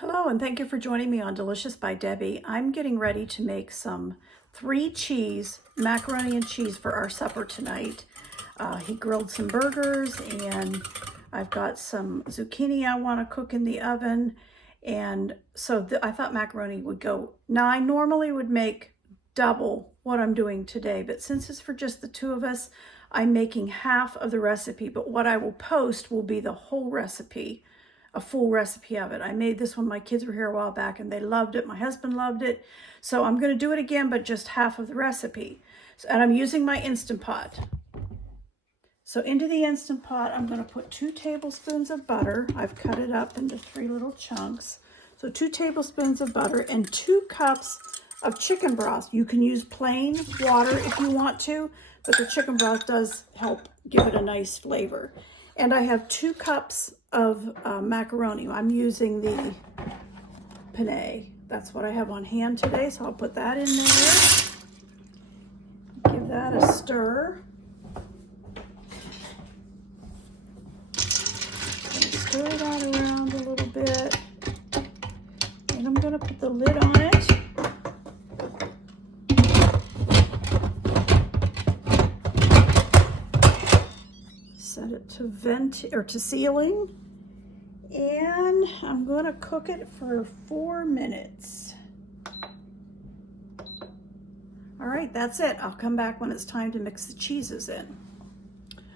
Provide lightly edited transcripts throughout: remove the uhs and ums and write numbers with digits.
Hello, and thank you for joining me on Delicious by Debbie. I'm getting ready to make some 3-cheese macaroni and cheese for our supper tonight. He grilled some burgers, and I've got some zucchini I want to cook in the oven. And so I thought macaroni would go. Now, I normally would make double what I'm doing today, but since it's for just the two of us, I'm making half of the recipe. But what I will post will be the whole recipe, a full recipe of it. I made this when my kids were here a while back and they loved it. My husband loved it. So I'm going to do it again, but just half of the recipe. And I'm using my Instant Pot. So into the Instant Pot, I'm going to put 2 tablespoons of butter. I've cut it up into 3 little chunks. So 2 tablespoons of butter and 2 cups of chicken broth. You can use plain water if you want to, but the chicken broth does help give it a nice flavor. And I have 2 cups of macaroni. I'm using the penne. That's what I have on hand today, so I'll put that in there. Give that a stir. Stir that around a little bit. And I'm going to put the lid on it. Set it to vent or to sealing, and I'm going to cook it for 4 minutes. All right, that's it. I'll come back when it's time to mix the cheeses in.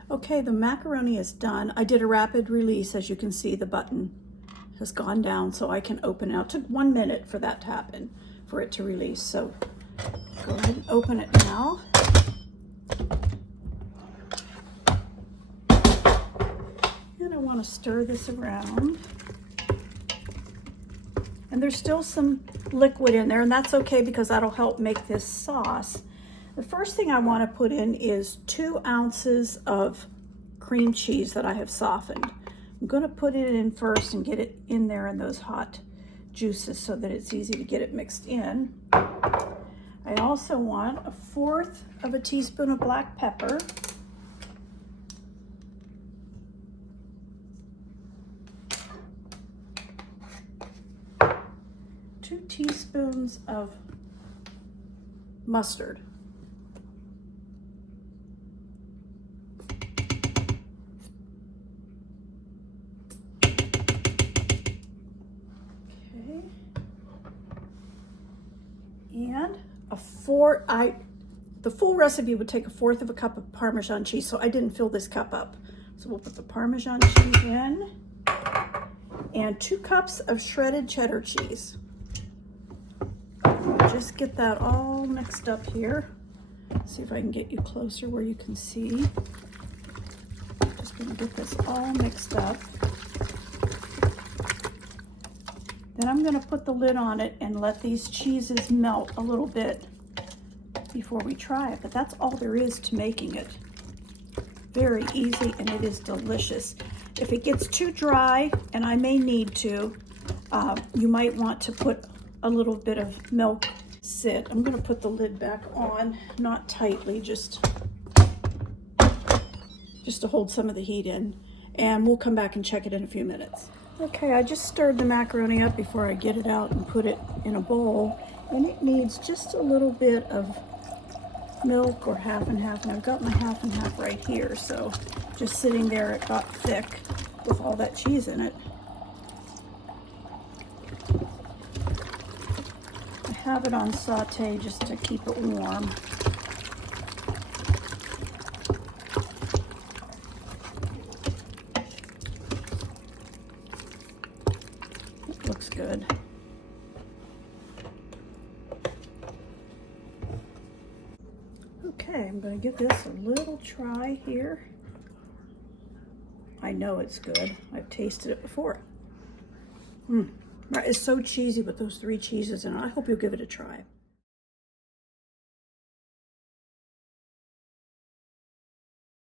Okay, the macaroni is done. I did a rapid release. As you can see, the button has gone down so I can open it. It took 1 minute for that to happen, for it to release. So go ahead and open it now. And I want to stir this around. And there's still some liquid in there, and that's okay because that'll help make this sauce. The first thing I want to put in is 2 ounces of cream cheese that I have softened. I'm going to put it in first and get it in there in those hot juices so that it's easy to get it mixed in. I also want 1/4 of a teaspoon of black pepper. 2 teaspoons of mustard. Okay. And the full recipe would take 1/4 of a cup of Parmesan cheese, so I didn't fill this cup up. So we'll put the Parmesan cheese in, and 2 cups of shredded cheddar cheese. Just get that all mixed up here. See if I can get you closer where you can see. Just gonna get this all mixed up. Then I'm gonna put the lid on it and let these cheeses melt a little bit before we try it. But that's all there is to making it. Very easy, and it is delicious. If it gets too dry, and I may need to, you might want to put a little bit of milk. I'm going to put the lid back on, not tightly, just to hold some of the heat in, and we'll come back and check it in a few minutes. Okay, I just stirred the macaroni up before I get it out and put it in a bowl, and it needs just a little bit of milk, or half and half, and I've got my half and half right here. So just sitting there, it got thick with all that cheese in it. Have it on Sauté just to keep it warm. It looks good. Okay, I'm going to give this a little try here. I know it's good. I've tasted it before. It's so cheesy with those 3 cheeses in it. I hope you'll give it a try.